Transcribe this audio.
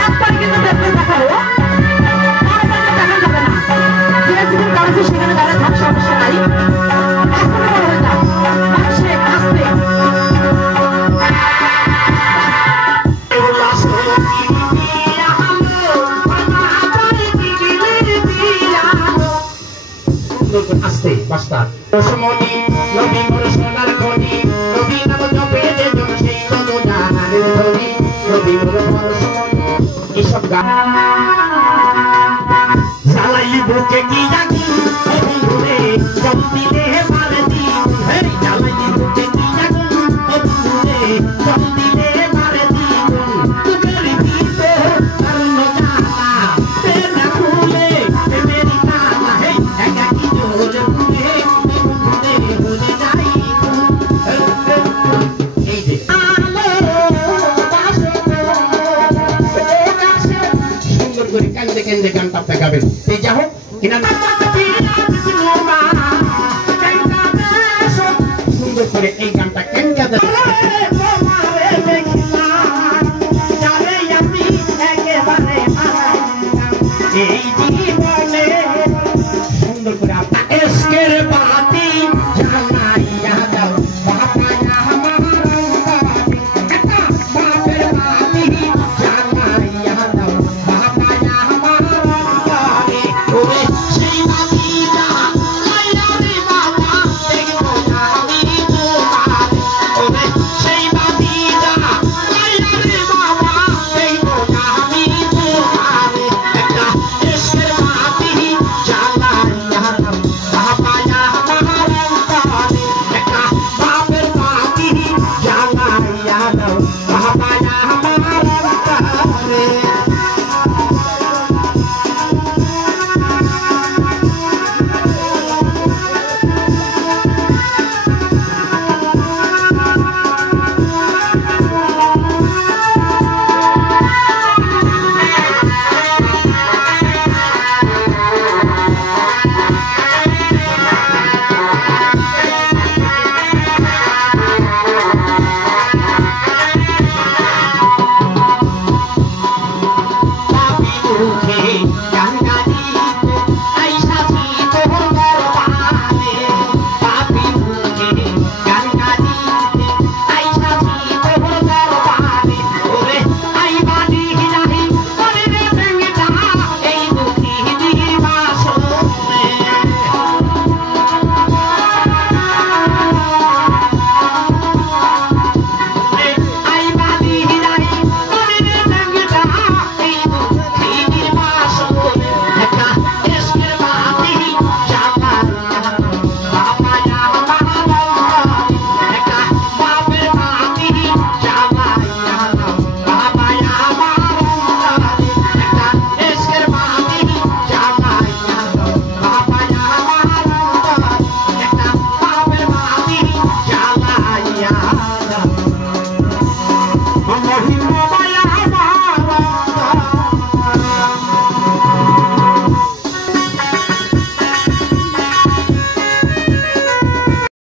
একবার কিন্তু দেখতে দেখাবো সেখানে তারা থাক সমস্যা নাই আসতে বাস্তা রসমণি নবী মোর সোনার খনি নবী নাম জপে যে জন সেই কত জানার ধনি নবী মোর রসমণি এসব গান জ্বালাই বুকে কি জাগি ও বন্ধুরে জম দিলে পারে দি হে জ্বালাই বুকে কি জাগি ও বন্ধুরে জম দিলে পারে দি তুমের গীত কারণ জানা তে না ভুলে তে মেরি কানা হে একা কি জোর ভুলে বন্ধুরে ভুলে যাই এই যে সুন্দর করে কান্দে কান্দে গানটা গাবেন এই যা হোক কিনা